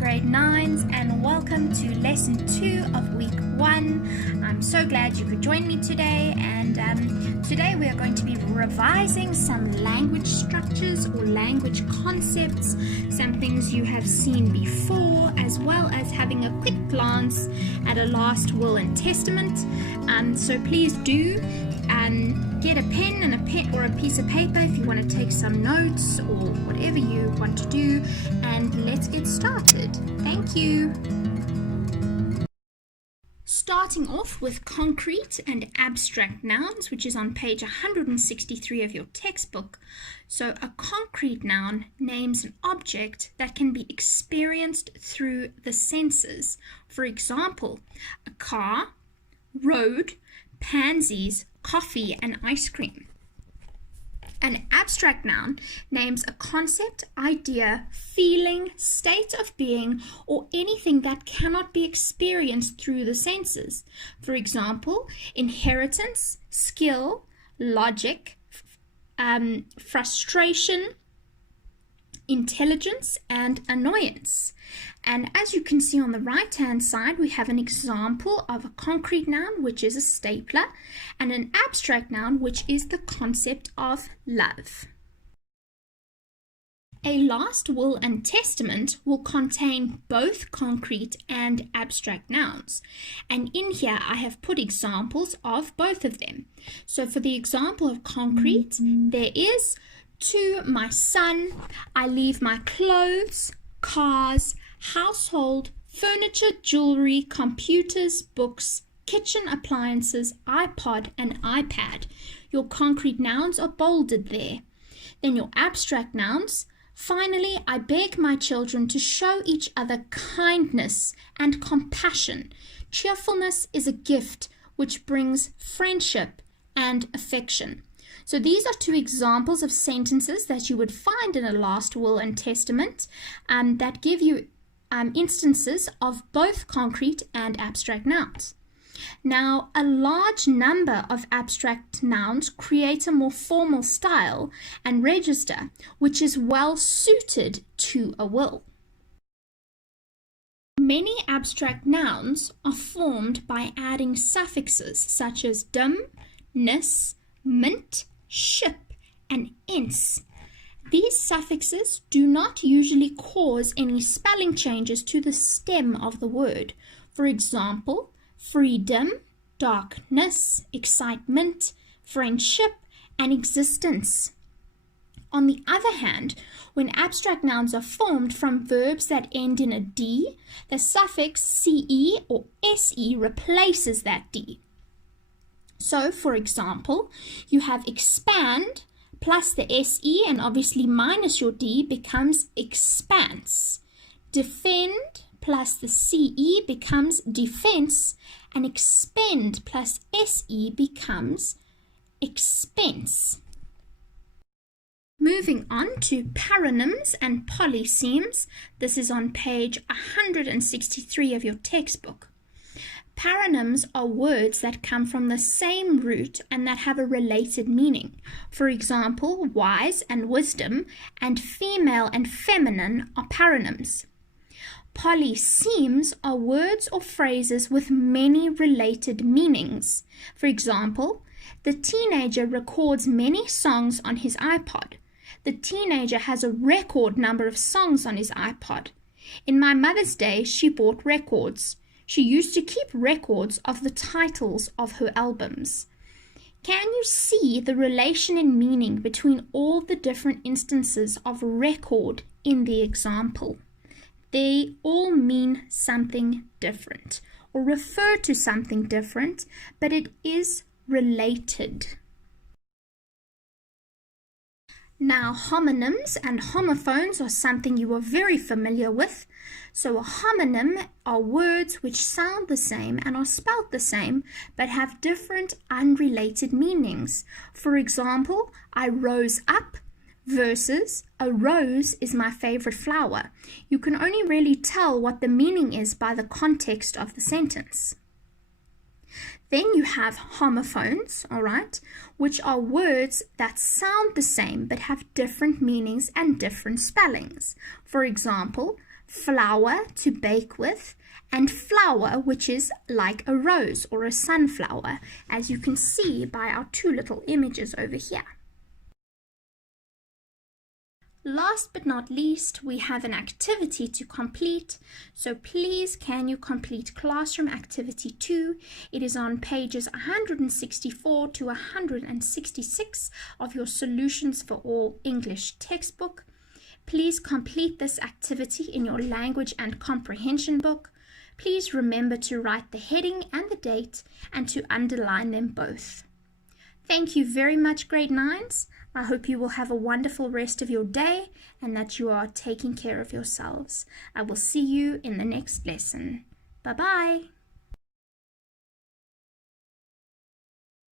grade 9s and welcome to lesson 2 of week 1. I'm so glad you could join me today, and today we are going to be revising some language structures or language concepts, some things you have seen before, as well as having a quick glance at a last will and testament. So please do get a pen and or a piece of paper if you want to take some notes or whatever you want to do, and let's get started. Thank you. Starting off with concrete and abstract nouns, which is on page 163 of your textbook. So a concrete noun names an object that can be experienced through the senses. For example, a car, road, pansies, coffee, and ice cream. An abstract noun names a concept, idea, feeling, state of being, or anything that cannot be experienced through the senses. For example, inheritance, skill, logic, frustration, intelligence, and annoyance. And as you can see on the right hand side, we have an example of a concrete noun, which is a stapler, and an abstract noun, which is the concept of love. A last will and testament will contain both concrete and abstract nouns, and in here I have put examples of both of them. So for the example of concrete, there is: to my son, I leave my clothes, cars, household, furniture, jewelry, computers, books, kitchen appliances, iPod, and iPad. Your concrete nouns are bolded there. Then your abstract nouns: finally, I beg my children to show each other kindness and compassion. Cheerfulness is a gift which brings friendship and affection. So these are two examples of sentences that you would find in a last will and testament that give you instances of both concrete and abstract nouns. Now, a large number of abstract nouns create a more formal style and register, which is well suited to a will. Many abstract nouns are formed by adding suffixes such as dim, nis, mint, ship, and ence. These suffixes do not usually cause any spelling changes to the stem of the word. For example, freedom, darkness, excitement, friendship, and existence. On the other hand, when abstract nouns are formed from verbs that end in a D, the suffix ce or se replaces that D. So, for example, you have expand plus the se, and obviously minus your D, becomes expanse. Defend plus the ce becomes defense, and expend plus se becomes expense. Moving on to paronyms and polysemes. This is on page 163 of your textbook. Paronyms are words that come from the same root and that have a related meaning. For example, wise and wisdom, and female and feminine are paronyms. Polysemes are words or phrases with many related meanings. For example, the teenager records many songs on his iPod. The teenager has a record number of songs on his iPod. In my mother's day, she bought records. She used to keep records of the titles of her albums. Can you see the relation in meaning between all the different instances of record in the example? They all mean something different or refer to something different, but it is related. Now, homonyms and homophones are something you are very familiar with. So a homonym are words which sound the same and are spelled the same, but have different unrelated meanings. For example, I rose up versus a rose is my favorite flower. You can only really tell what the meaning is by the context of the sentence. Then you have homophones, all right, which are words that sound the same but have different meanings and different spellings. For example, flour to bake with, and flower, which is like a rose or a sunflower, as you can see by our two little images over here. Last but not least, we have an activity to complete. So please, can you complete classroom activity 2? It is on pages 164 to 166 of your Solutions for All English textbook. Please complete this activity in your language and comprehension book. Please remember to write the heading and the date and to underline them both. Thank you very much, grade 9s. I hope you will have a wonderful rest of your day and that you are taking care of yourselves. I will see you in the next lesson. Bye-bye.